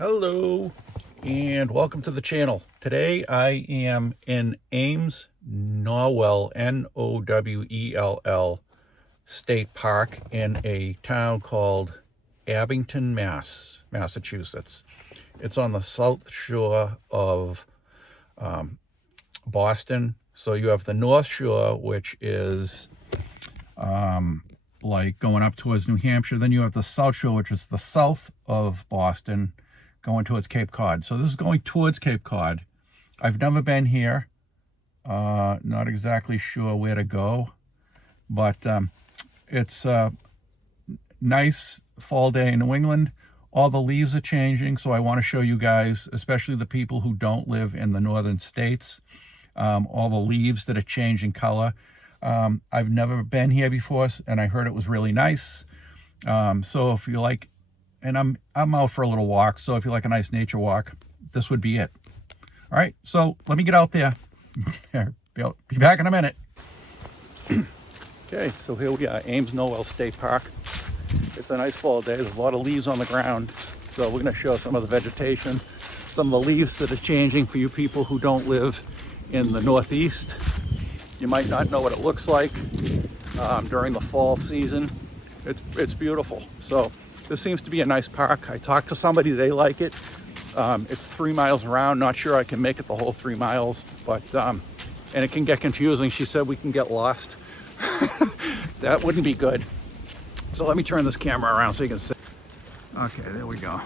Hello and welcome to the channel. Today I am in Ames Nowell, Nowell State Park in a town called Abington, Massachusetts. It's on the south shore of Boston. So you have the North Shore, which is like going up towards New Hampshire. Then you have the South Shore, which is the south of Boston, going towards Cape Cod. So this is going towards Cape Cod. I've never been here. Not exactly sure where to go, but it's a nice fall day in New England. All the leaves are changing, so I want to show you guys, especially the people who don't live in the northern states, all the leaves that are changing color. I've never been here before, and I heard it was really nice. So if you like, and I'm out for a little walk, so if you like a nice nature walk, this would be it. All right, so let me get out there. Be back in a minute. Okay, so here we are, Ames Nowell State Park. It's a nice fall day. There's a lot of leaves on the ground, so we're going to show some of the vegetation, some of the leaves that are changing for you people who don't live in the Northeast. You might not know what it looks like during the fall season. It's beautiful. So this seems to be a nice park. I talked to somebody, they like it. It's 3 miles around. Not sure I can make it the whole 3 miles, but and it can get confusing. She said we can get lost. That wouldn't be good. So let me turn this camera around so you can see. Okay, there we go.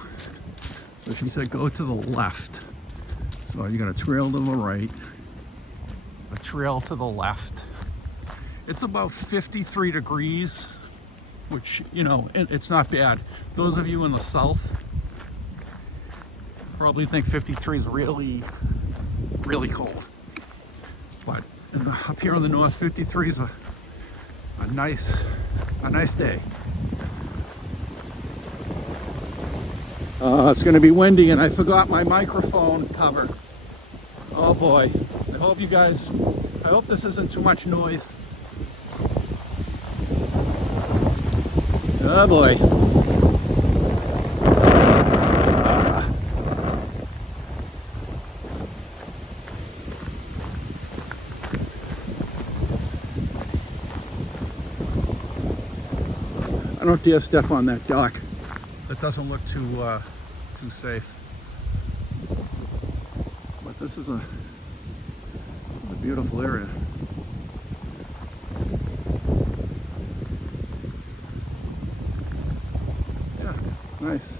So she said go to the left. So you're gonna trail to the right, a trail to the left. It's about 53 degrees, which, you know, it's not bad. Those of you in the south probably think 53 is really, really cold. But up here in the north, 53 is a nice day. It's going to be windy, and I forgot my microphone cover. Oh boy! I hope this isn't too much noise. Oh boy! I don't dare step on that dock. That doesn't look too safe. But this is a beautiful area. Yeah, nice.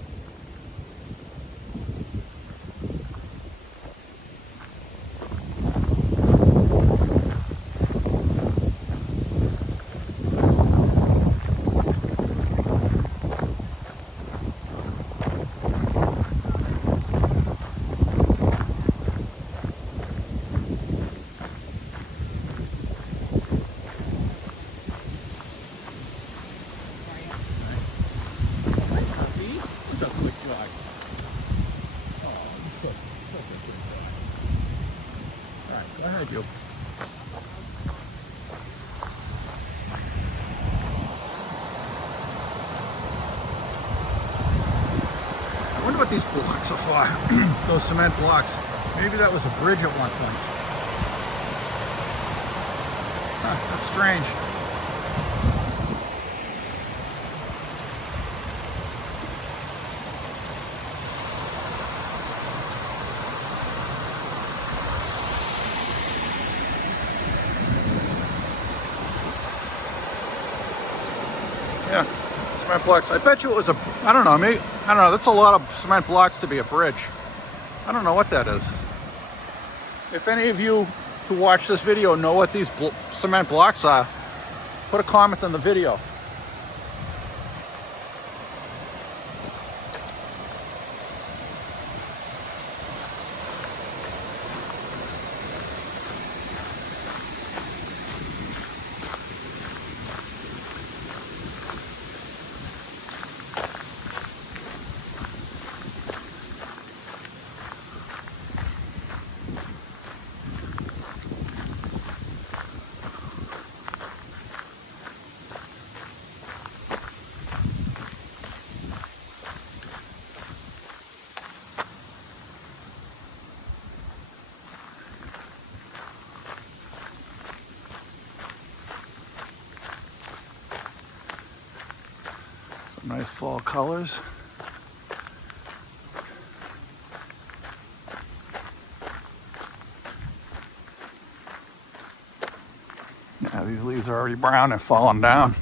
I heard you. I wonder what these blocks are for. Those cement blocks. Maybe that was a bridge at one point. Huh, that's strange. Yeah, cement blocks. I bet you it was I don't know, that's a lot of cement blocks to be a bridge. I don't know what that is. If any of you who watch this video know what these cement blocks are, put a comment in the video. Nice fall colors. Yeah, these leaves are already brown and falling down.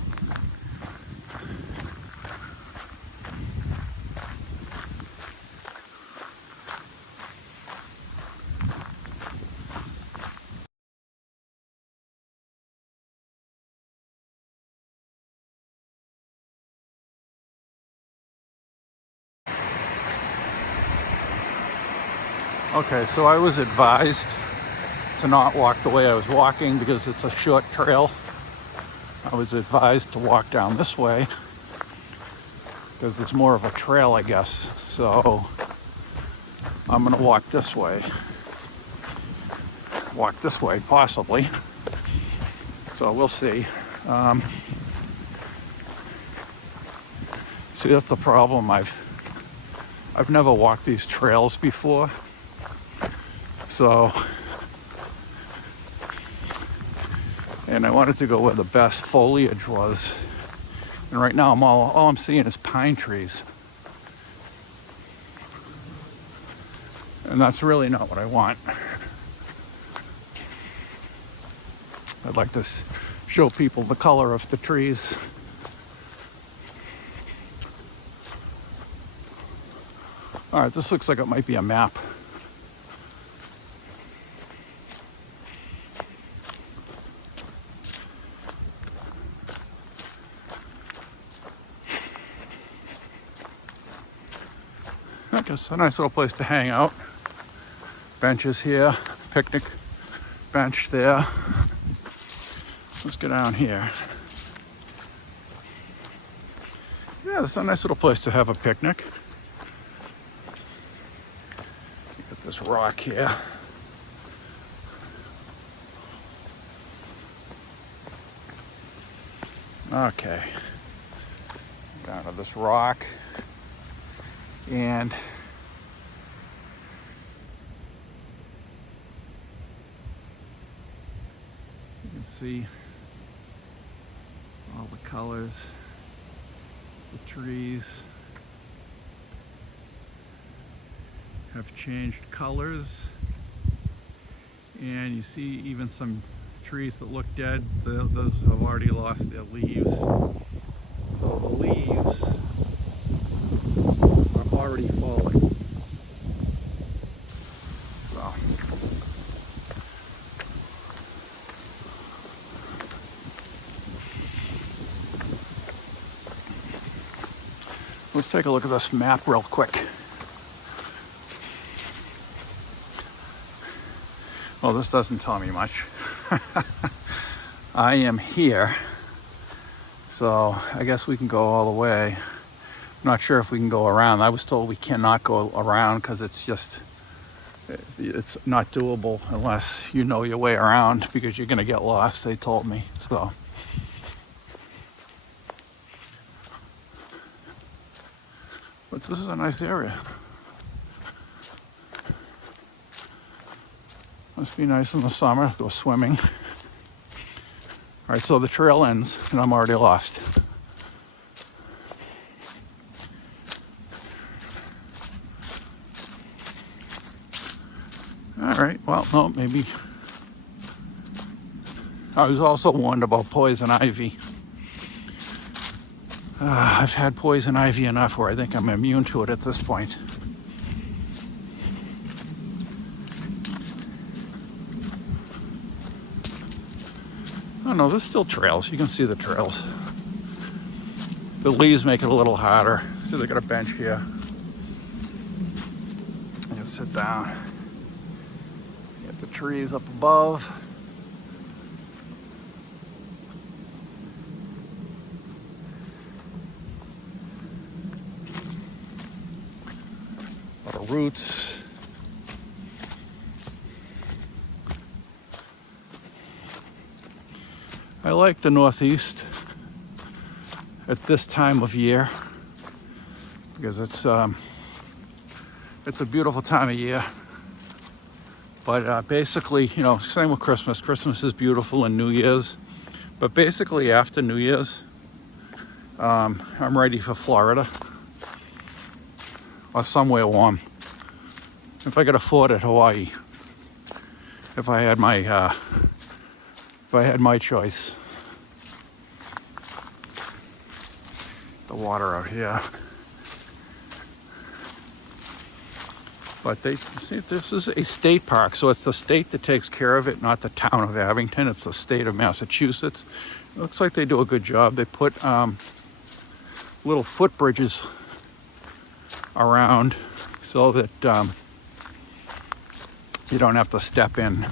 Okay, so I was advised to not walk the way I was walking because it's a short trail. I was advised to walk down this way because it's more of a trail, I guess. So I'm gonna walk this way. Walk this way, possibly. So we'll see. See, that's the problem. I've never walked these trails before. So, and I wanted to go where the best foliage was. And right now all I'm seeing is pine trees. And that's really not what I want. I'd like to show people the color of the trees. All right, this looks like it might be a map. I guess a nice little place to hang out. Benches here, picnic bench there. Let's go down here. Yeah, it's a nice little place to have a picnic. Got this rock here. Okay. Down to this rock. And you can see all the colors, the trees have changed colors, and you see even some trees that look dead, those have already lost their leaves. So the leaves are already falling. So let's take a look at this map real quick. Well, this doesn't tell me much. I am here, so I guess we can go all the way. I'm not sure if we can go around. I was told we cannot go around because it's not doable unless you know your way around, because you're gonna get lost, they told me. So but this is a nice area. Must be nice in the summer, go swimming. All right, so the trail ends and I'm already lost. All right, well, no, maybe. I was also warned about poison ivy. I've had poison ivy enough where I think I'm immune to it at this point. Oh no, there's still trails. You can see the trails. The leaves make it a little harder. See, they got a bench here. You can sit down. Get the trees up above. A lot of roots. I like the Northeast at this time of year because it's a beautiful time of year. But basically, you know, same with Christmas. Christmas is beautiful and New Year's. But basically after New Year's, I'm ready for Florida or somewhere warm. If I could afford it, Hawaii. If I had my choice. The water out here. But they see, this is a state park, so it's the state that takes care of it, not the town of Abington. It's the state of Massachusetts. It looks like they do a good job. They put little footbridges around so that you don't have to step in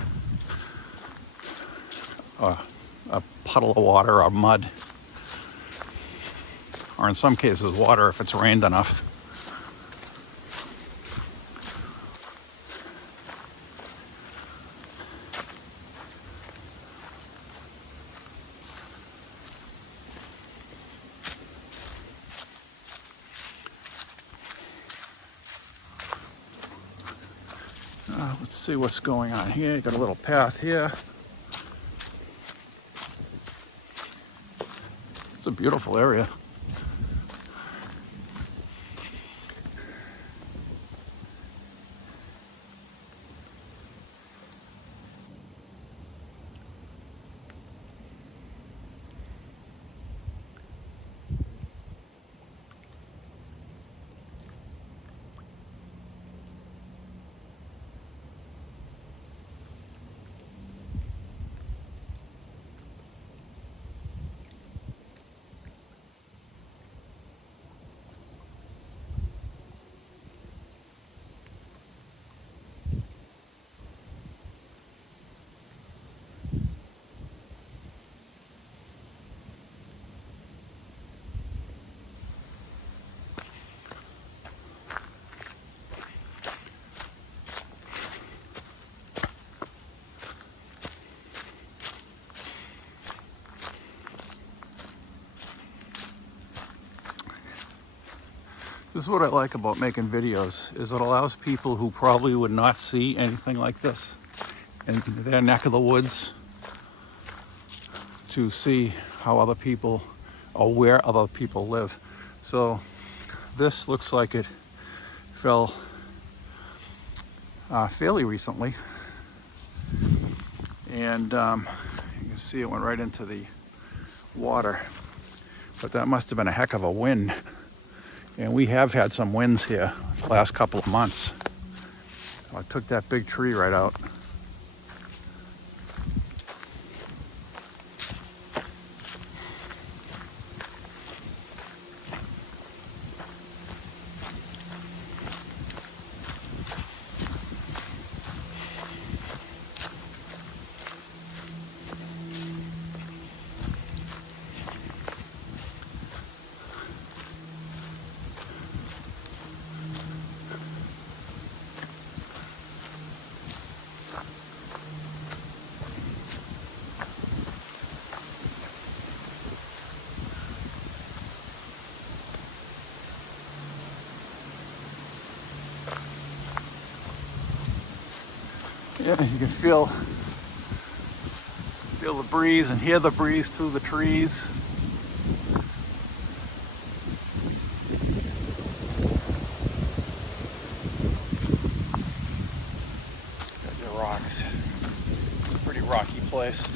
a puddle of water or mud, or in some cases water if it's rained enough. Let's see what's going on here. You got a little path here. It's a beautiful area. This is what I like about making videos, is it allows people who probably would not see anything like this in their neck of the woods to see how other people, or where other people live. So this looks like it fell fairly recently, and you can see it went right into the water, but that must have been a heck of a wind. And we have had some winds here the last couple of months. I took that big tree right out. Yeah, you can feel the breeze and hear the breeze through the trees. Got your rocks. Pretty rocky place.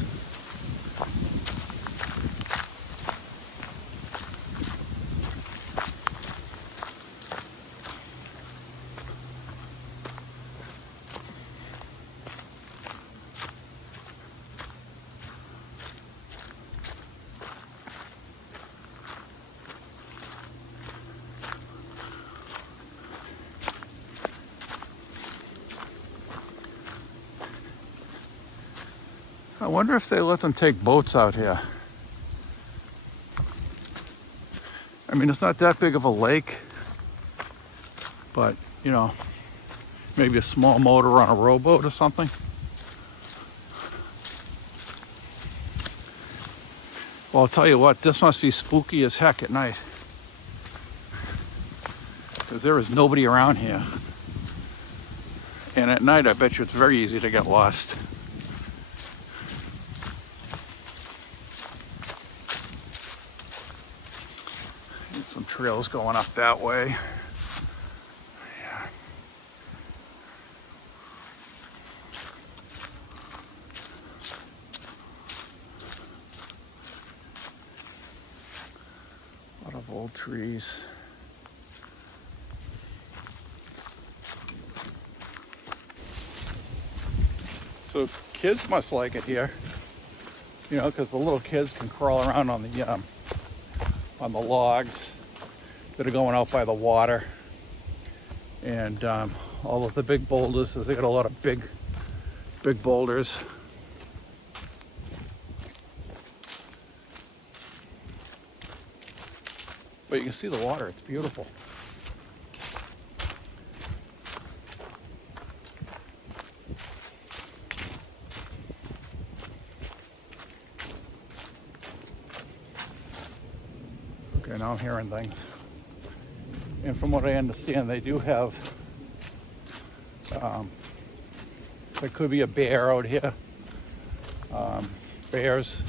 I wonder if they let them take boats out here. I mean, it's not that big of a lake, but, you know, maybe a small motor on a rowboat or something. Well, I'll tell you what, this must be spooky as heck at night, because there is nobody around here. And at night, I bet you it's very easy to get lost. trail's going up that way. Yeah. A lot of old trees. So kids must like it here, you know, because the little kids can crawl around on the logs that are going out by the water, and all of the big boulders. They got a lot of big boulders. But you can see the water. It's beautiful. Okay, now I'm hearing things. And from what I understand, they do have, there could be a bear out here. Bears,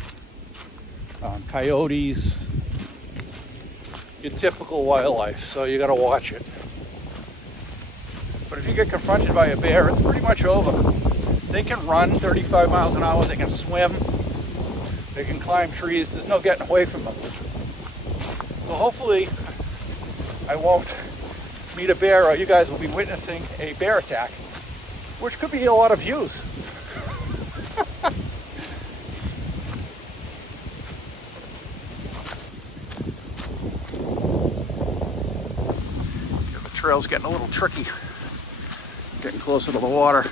coyotes, your typical wildlife, so you gotta watch it. But if you get confronted by a bear, it's pretty much over. They can run 35 miles an hour, they can swim, they can climb trees, there's no getting away from them. So hopefully I won't meet a bear, or you guys will be witnessing a bear attack, which could be a lot of views. The trail's getting a little tricky, getting closer to the water.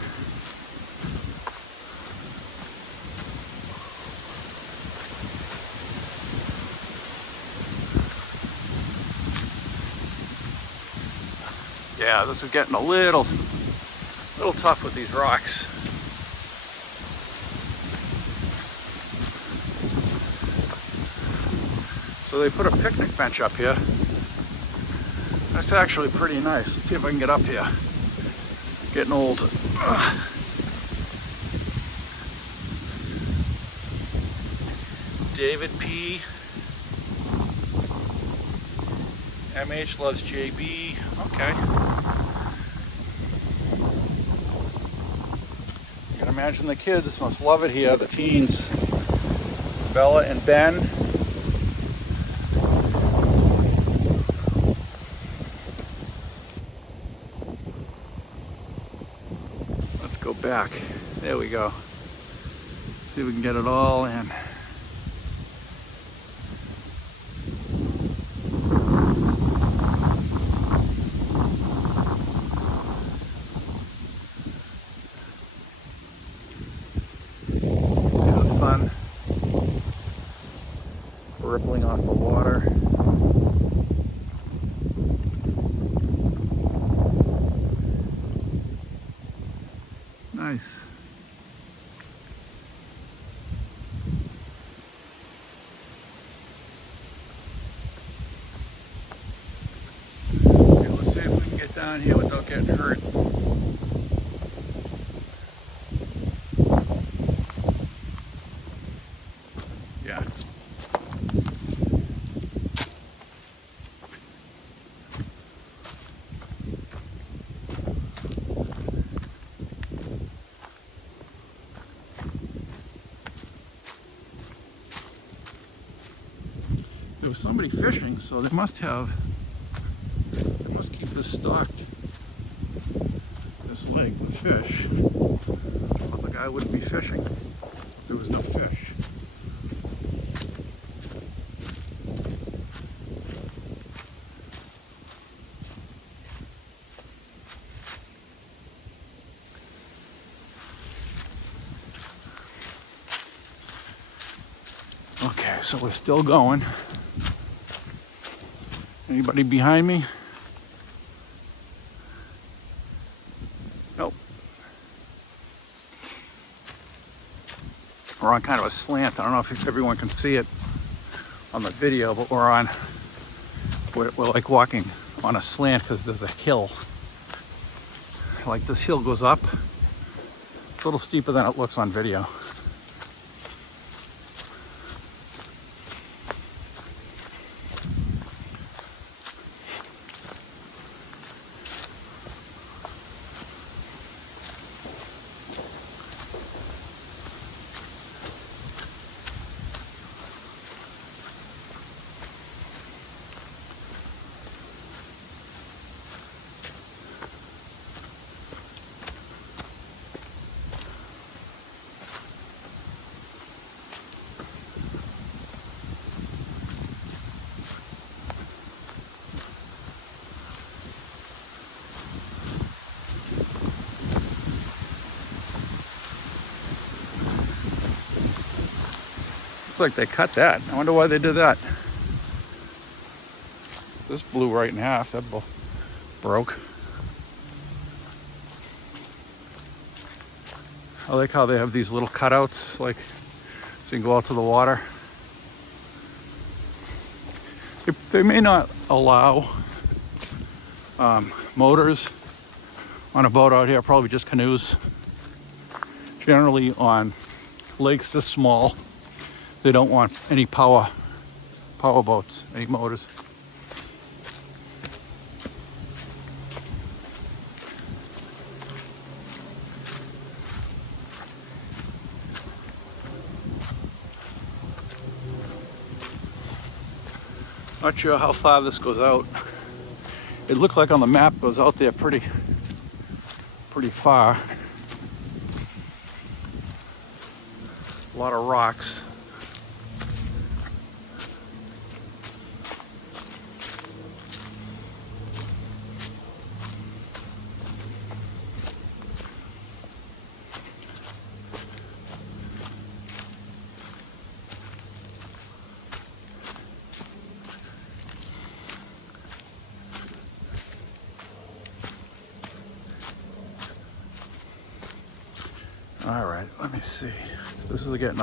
Yeah, this is getting a little tough with these rocks. So they put a picnic bench up here. That's actually pretty nice. Let's see if I can get up here. Getting old. David P. MH loves JB. Okay. You can imagine the kids must love it here, the teens. Bella and Ben. Let's go back. There we go. See if we can get it all in. Rippling off the water. Nice. Okay, let's see if we can get down here without getting hurt. Yeah. There was somebody fishing, so they must keep this stocked, this lake with fish. But the guy wouldn't be fishing if there was no fish. Okay, so we're still going. Anybody behind me? Nope. We're on kind of a slant. I don't know if everyone can see it on the video, but we're like walking on a slant because there's a hill. Like this hill goes up. It's a little steeper than it looks on video. Looks like they cut that. I wonder why they did that. This blew right in half. That broke. I like how they have these little cutouts, like so you can go out to the water. They may not allow motors on a boat out here, probably just canoes. Generally on lakes this small, they don't want any power boats, any motors. Not sure how far this goes out. It looked like on the map goes out there pretty far. A lot of rocks. All right, let me see. This is getting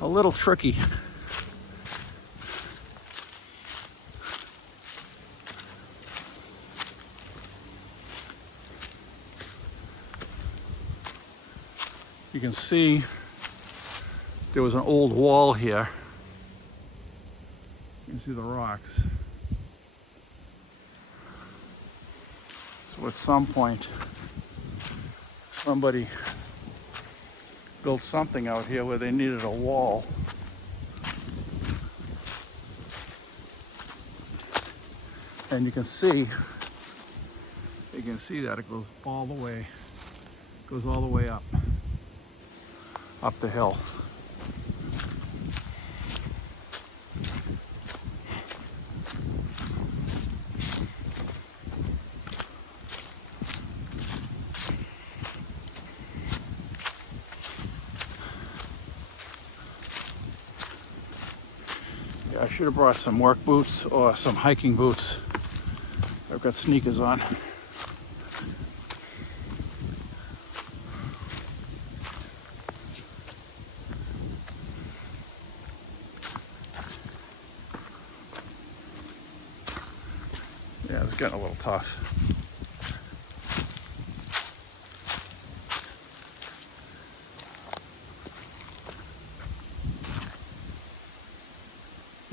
a little tricky. You can see there was an old wall here. You can see the rocks. So at some point, somebody built something out here where they needed a wall. And you can see that it goes all the way up the hill. I should have brought some work boots or some hiking boots. I've got sneakers on. Yeah, it's getting a little tough.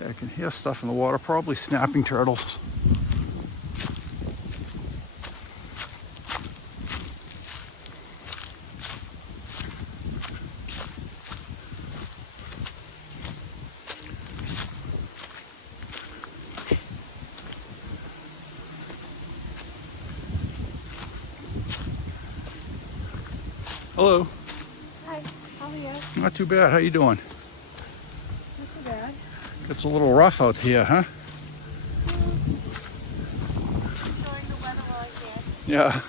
I can hear stuff in the water, probably snapping turtles. Hello. Hi, how are you? Not too bad. How you doing? Not too bad. It's a little rough out here, huh? Enjoying the weather while I can. Yeah.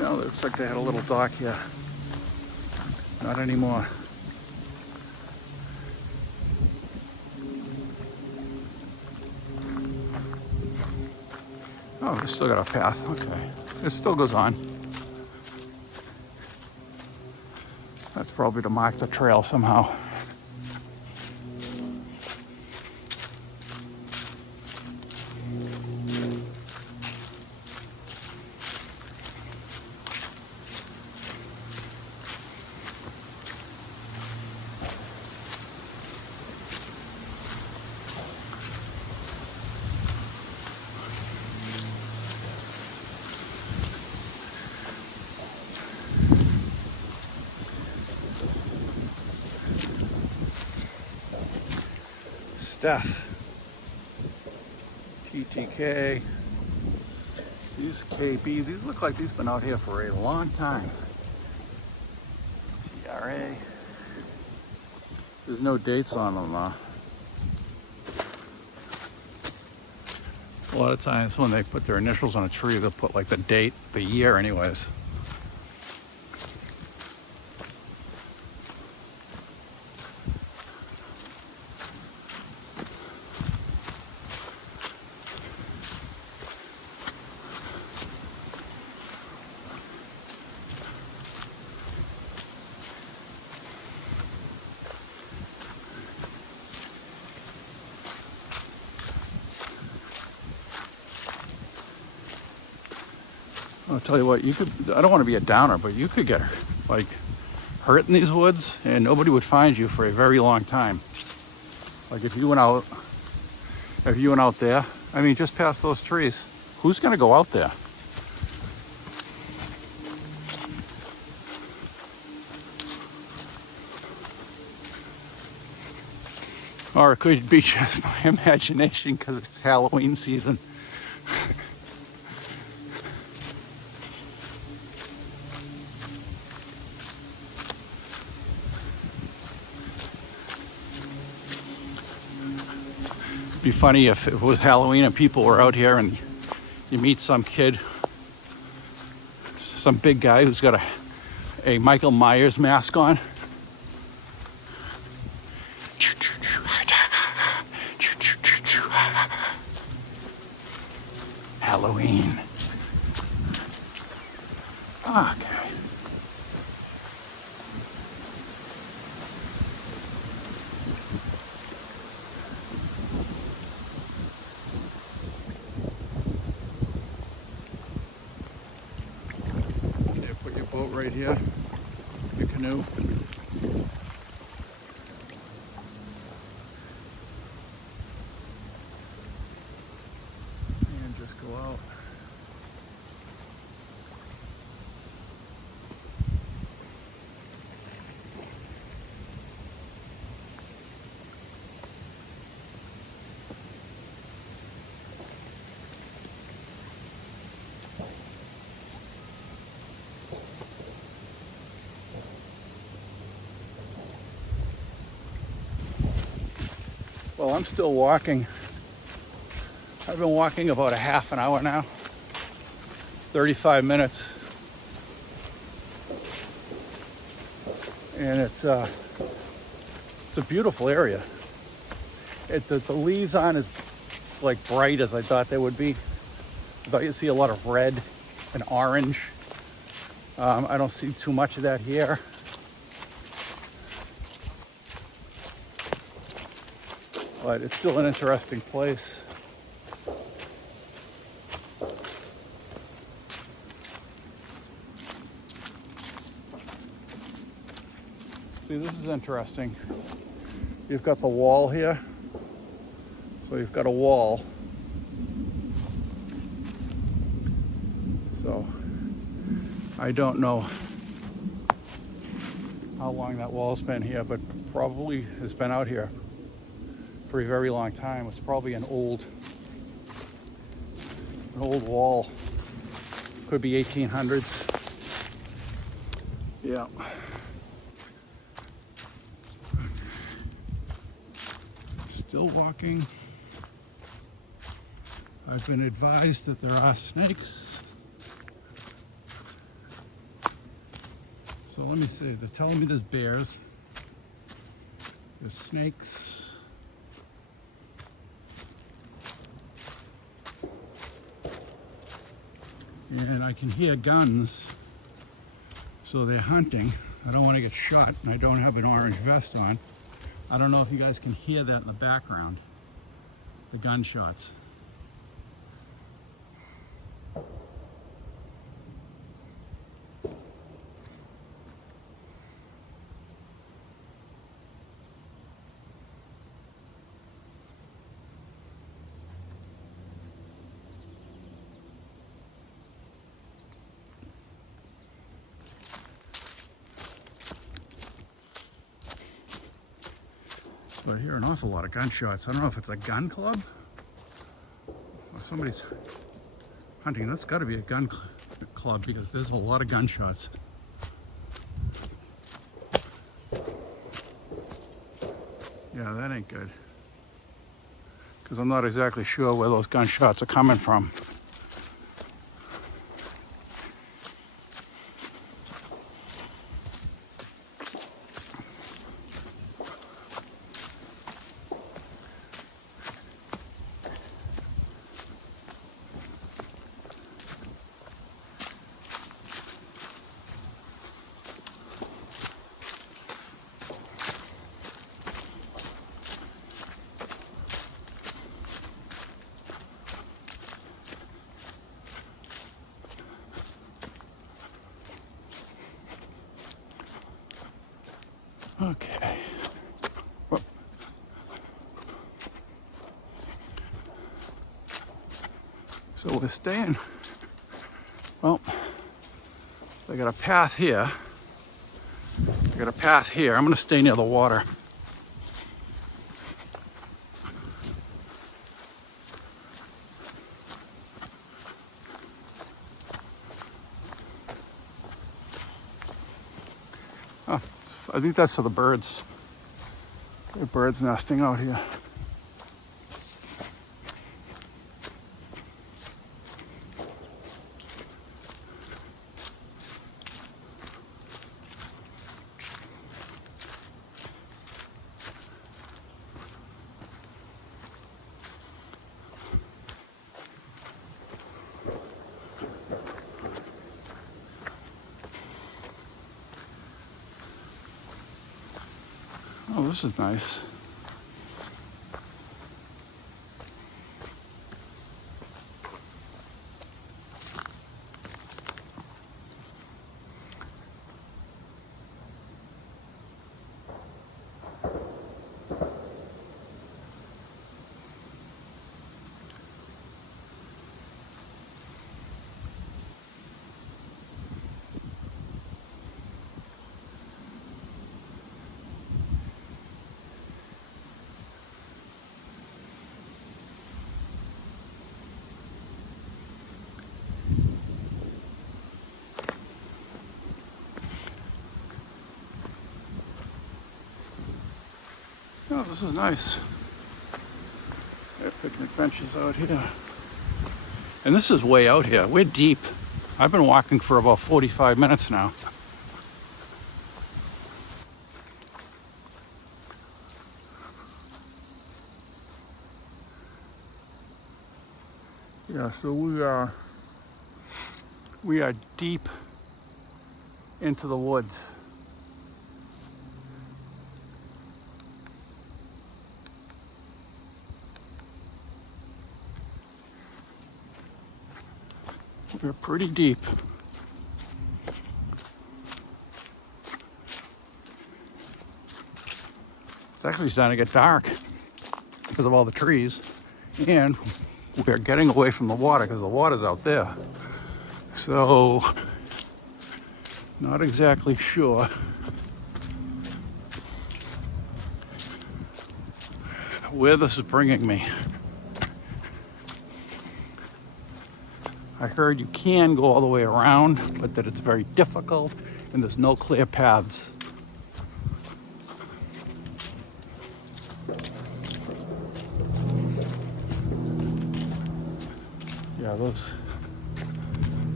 No, it looks like they had a little dock here. Not anymore. Oh, we still got a path. Okay. It still goes on. That's probably to mark the trail somehow. Steph, TTK, these KB, these look like these been out here for a long time. TRA, there's no dates on them though. A lot of times when they put their initials on a tree, they'll put like the date, the year anyways. I'll tell you what, you could, I don't want to be a downer, but you could get like hurt in these woods and nobody would find you for a very long time. Like if you went out there, I mean, just past those trees, who's going to go out there? Or it could be just my imagination because it's Halloween season. It'd be funny if it was Halloween and people were out here and you meet some kid, some big guy who's got a Michael Myers mask on. Halloween. Okay. Okay, put your boat right here, your canoe. And just go out. Well, I'm still walking. I've been walking about a half an hour now, 35 minutes. And it's a beautiful area. The leaves aren't as like bright as I thought they would be. I thought you'd see a lot of red and orange. I don't see too much of that here. But it's still an interesting place. See, this is interesting. You've got the wall here. So you've got a wall. So I don't know how long that wall's been here, but probably has been out here for a very long time. It's probably an old wall. Could be 1800s. Yeah. Still walking. I've been advised that there are snakes. So let me see. They're telling me there's bears. There's snakes. And I can hear guns, so they're hunting. I don't want to get shot, and I don't have an orange vest on. I don't know if you guys can hear that in the background, the gunshots. So I hear an awful lot of gunshots. I don't know if it's a gun club or somebody's hunting. That's got to be a gun club because there's a lot of gunshots. Yeah, that ain't good. Because I'm not exactly sure where those gunshots are coming from. Okay. Whoop. So we're staying. Well, they got a path here. I got a path here. I'm gonna stay near the water. Oh, I think that's for the birds. There are birds nesting out here. Oh, this is nice. Oh, this is nice. There are picnic benches out here. And this is way out here. We're deep. I've been walking for about 45 minutes now. Yeah, so we are deep into the woods. We're pretty deep. It's actually starting to get dark because of all the trees, and we're getting away from the water because the water's out there. So, not exactly sure where this is bringing me. I heard you can go all the way around, but that it's very difficult and there's no clear paths. Yeah,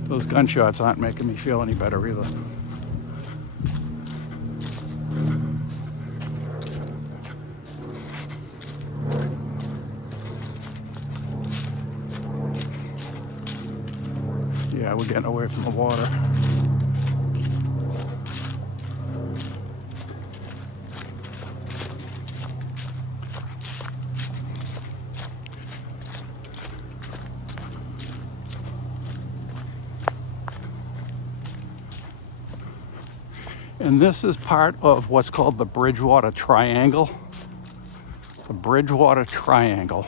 those gunshots aren't making me feel any better either. Yeah, we're getting away from the water. And this is part of what's called the Bridgewater Triangle. The Bridgewater Triangle.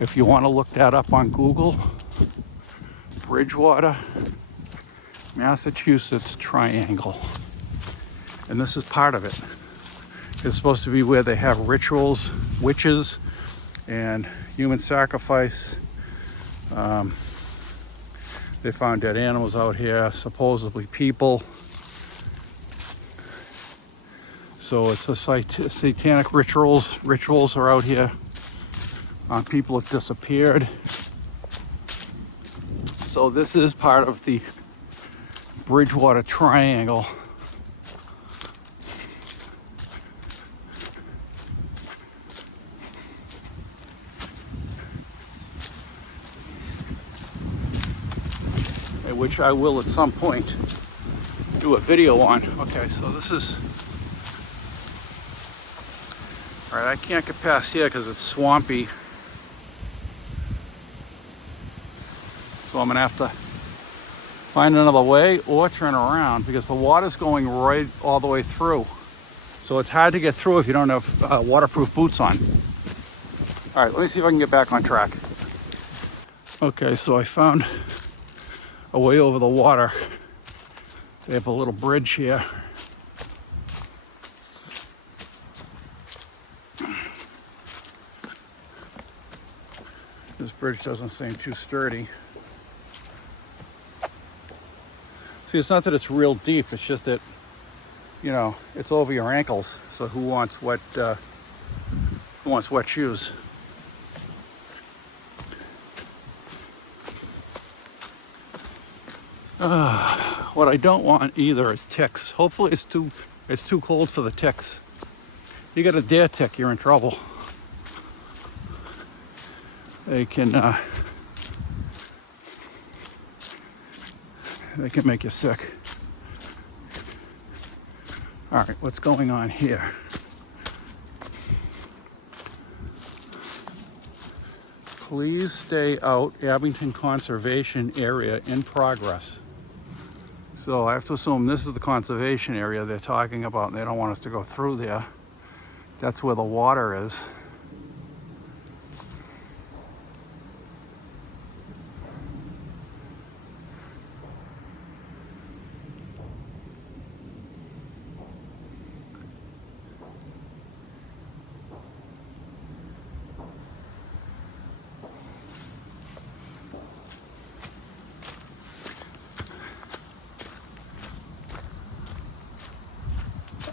If you want to look that up on Google, Bridgewater, Massachusetts Triangle. And this is part of it. It's supposed to be where they have rituals, witches, and human sacrifice. They found dead animals out here, supposedly people. So it's a satanic rituals. Rituals are out here. People have disappeared. So this is part of the Bridgewater Triangle. Which I will at some point do a video on. Okay, so this is, all right, I can't get past here because it's swampy. So I'm gonna have to find another way or turn around because the water's going right all the way through. So it's hard to get through if you don't have waterproof boots on. All right, let me see if I can get back on track. Okay, so I found a way over the water. They have a little bridge here. This bridge doesn't seem too sturdy. See, it's not that it's real deep, it's just that, you know, it's over your ankles. So who wants wet shoes? What I don't want either is ticks. Hopefully it's too cold for the ticks. You get a dare tick, you're in trouble. They can make you sick. All right, what's going on here? Please stay out, Abington Conservation Area in progress. So I have to assume this is the conservation area they're talking about, and they don't want us to go through there. That's where the water is.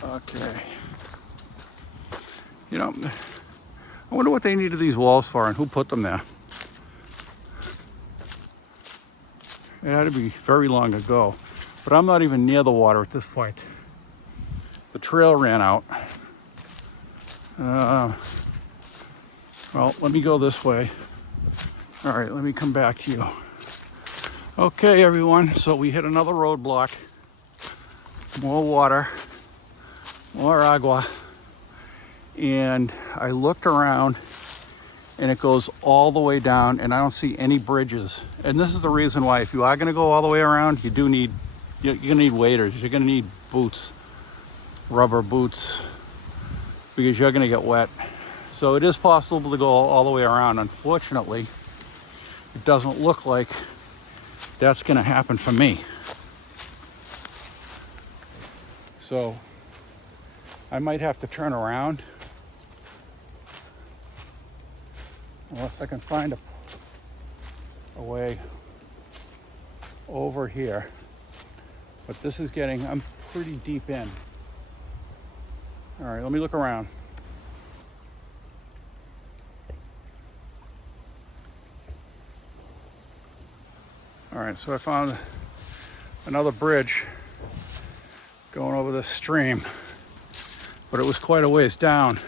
Okay. You know, I wonder what they needed these walls for and who put them there. It had to be very long ago, but I'm not even near the water at this point. The trail ran out. Well, let me go this way. All right, let me come back to you. Okay, everyone, so we hit another roadblock. More water, more agua. And I looked around and it goes all the way down and I don't see any bridges. And this is the reason why, if you are gonna go all the way around, you're gonna need waders, you're gonna need boots, rubber boots, because you're gonna get wet. So it is possible to go all the way around. Unfortunately, it doesn't look like that's gonna happen for me. So I might have to turn around unless I can find a way over here. But this is I'm pretty deep in. All right, let me look around. All right, so I found another bridge going over this stream, but it was quite a ways down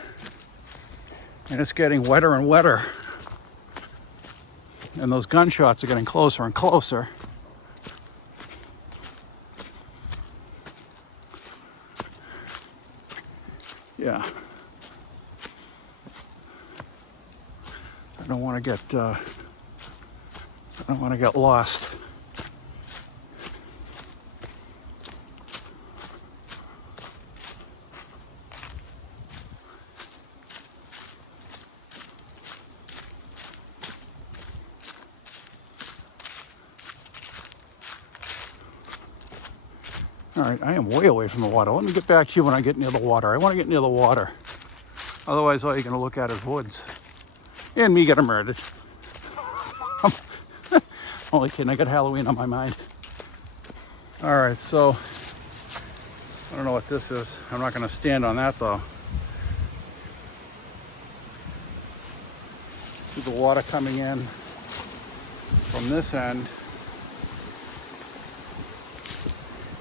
and it's getting wetter and wetter. And those gunshots are getting closer and closer. Yeah. I don't want to get lost. All right, I am way away from the water. Let me get back to you when I get near the water. I want to get near the water. Otherwise, all you're going to look at is woods. And me getting murdered. Only kidding, I got Halloween on my mind. All right, so I don't know what this is. I'm not going to stand on that, though. See the water coming in from this end.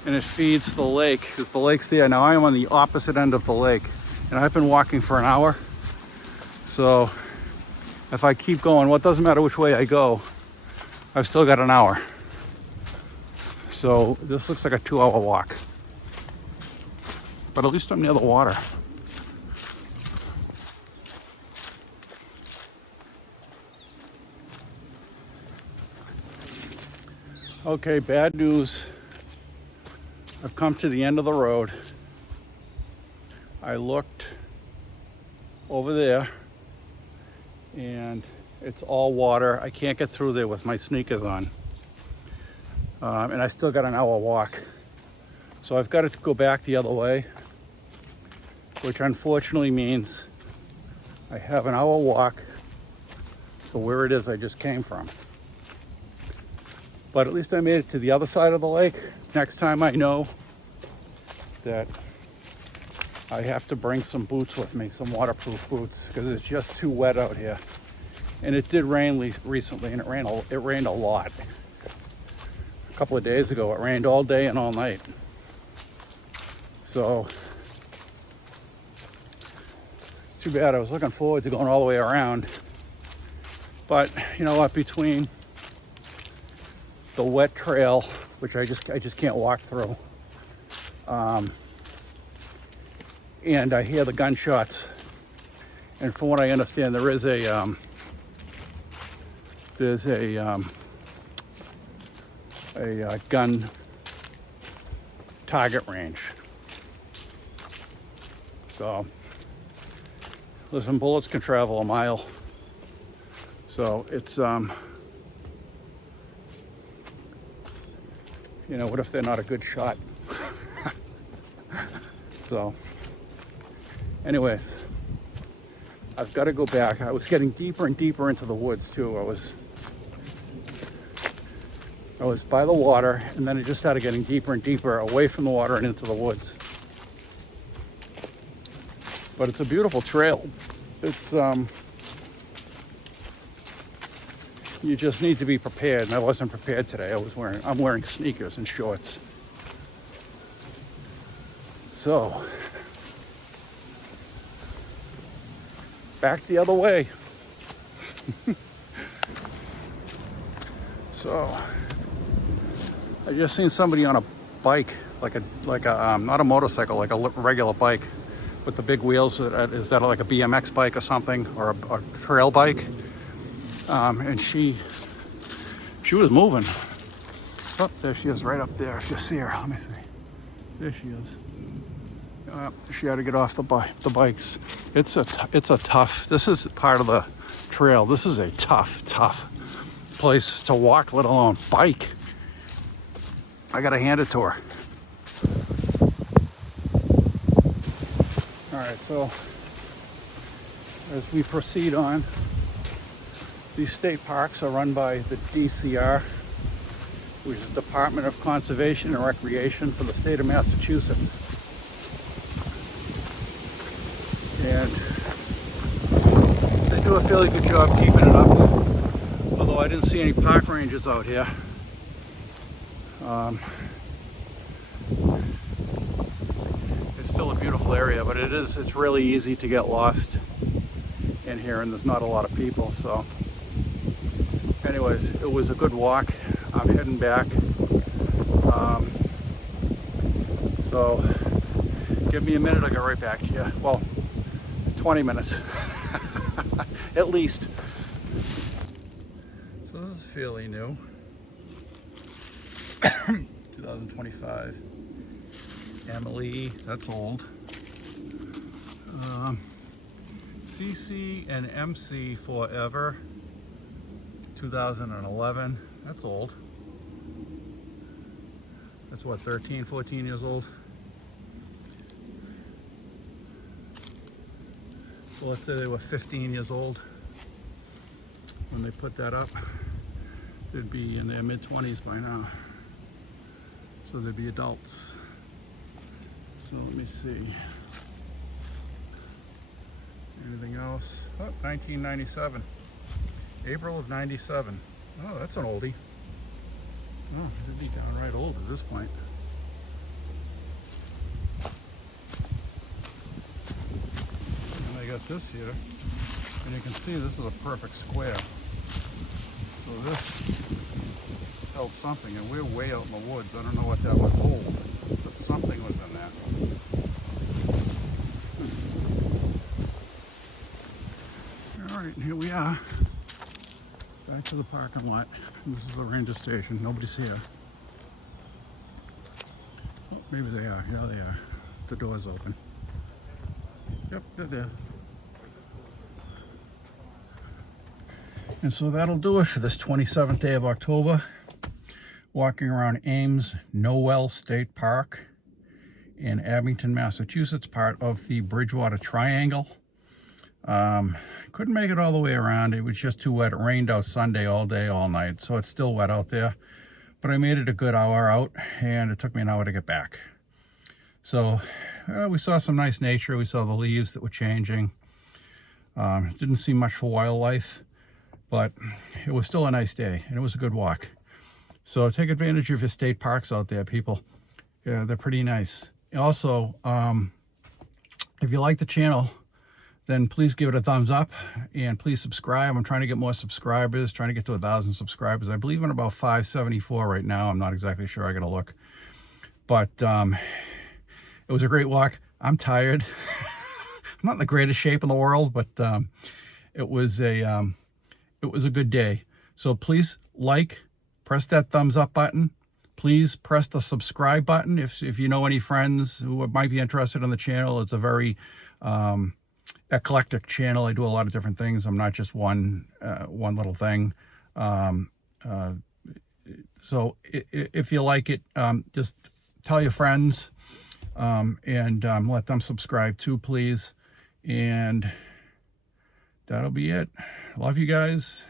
And it feeds the lake, because the lake's there. Now I am on the opposite end of the lake, and I've been walking for an hour. So if I keep going, well, it doesn't matter which way I go, I've still got an hour. So this looks like a 2-hour walk. But at least I'm near the water. Okay, bad news. I've come to the end of the road. I looked over there and it's all water. I can't get through there with my sneakers on. And I still got an hour walk. So I've got to go back the other way, which unfortunately means I have an hour walk to where it is I just came from. But at least I made it to the other side of the lake. Next time I know that I have to bring some boots with me, some waterproof boots, because it's just too wet out here. And it did rain recently, and it rained a lot. A couple of days ago, it rained all day and all night. So, too bad. I was looking forward to going all the way around. But you know what, between the wet trail, which I just can't walk through, and I hear the gunshots, and from what I understand, there's a gun target range. So, listen, bullets can travel a mile. So it's, you know, what if they're not a good shot? So, anyway, I've got to go back. I was getting deeper and deeper into the woods too. I was by the water, and then it just started getting deeper and deeper away from the water and into the woods. But it's a beautiful trail. It's, you just need to be prepared, and I wasn't prepared today. I'm wearing sneakers and shorts. So, back the other way. So, I just seen somebody on a bike, like a not a motorcycle, like a regular bike with the big wheels. Is that like a BMX bike or something, or a trail bike? And she was moving. Oh, there she is, right up there. If you see her, let me see. There she is. She had to get off the bikes. It's a tough. This is part of the trail. This is a tough place to walk, let alone bike. I gotta hand it to her. All right, so as we proceed on, these state parks are run by the DCR, which is the Department of Conservation and Recreation for the state of Massachusetts. And they do a fairly good job keeping it up, although I didn't see any park rangers out here. It's still a beautiful area, but it's really easy to get lost in here, and there's not a lot of people. So anyways, it was a good walk. I'm heading back. So give me a minute, I'll get right back to you. Well, 20 minutes at least. So this is fairly new. 2025. Emily, that's old. CC and MC Forever, 2011. That's old. That's what, 13, 14 years old? So let's say they were 15 years old when they put that up. They'd be in their mid-20s by now. So they'd be adults. So let me see. Anything else? Oh, 1997. April of 97. Oh, that's an oldie. Oh, they'd be downright old at this point. And I got this here. And you can see this is a perfect square. So this held something, and we're way out in the woods. I don't know what that would hold, but something was in that. All right, here we are. Back to the parking lot. This is the ranger station. Nobody's here. Oh, maybe they are. Yeah, they are. The door's open. Yep, they're there. And so that'll do it for this 27th day of October. Walking around Ames Nowell State Park in Abington, Massachusetts, part of the Bridgewater Triangle. Couldn't make it all the way around. It was just too wet. It rained out Sunday all day, all night, so it's still wet out there. But I made it a good hour out, and it took me an hour to get back. So we saw some nice nature. We saw the leaves that were changing. Didn't see much for wildlife, but it was still a nice day, and it was a good walk. So take advantage of your state parks out there, people. Yeah, they're pretty nice. Also, if you like the channel, then please give it a thumbs up and please subscribe. I'm trying to get more subscribers, trying to get to 1,000 subscribers. I believe I'm about 574 right now. I'm not exactly sure. I got to look. But it was a great walk. I'm tired. I'm not in the greatest shape in the world, but it was a good day. So please press that thumbs up button. Please press the subscribe button if you know any friends who might be interested in the channel. It's a very eclectic channel. I do a lot of different things. I'm not just one little thing. So if you like it, just tell your friends and let them subscribe too, please. And that'll be it. Love you guys.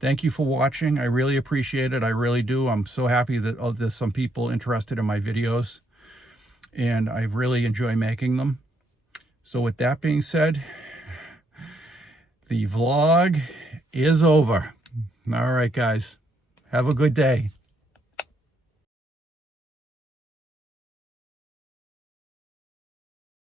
Thank you for watching. I really appreciate it. I really do. I'm so happy that there's some people interested in my videos, and I really enjoy making them. So with that being said, the vlog is over. All right, guys. Have a good day.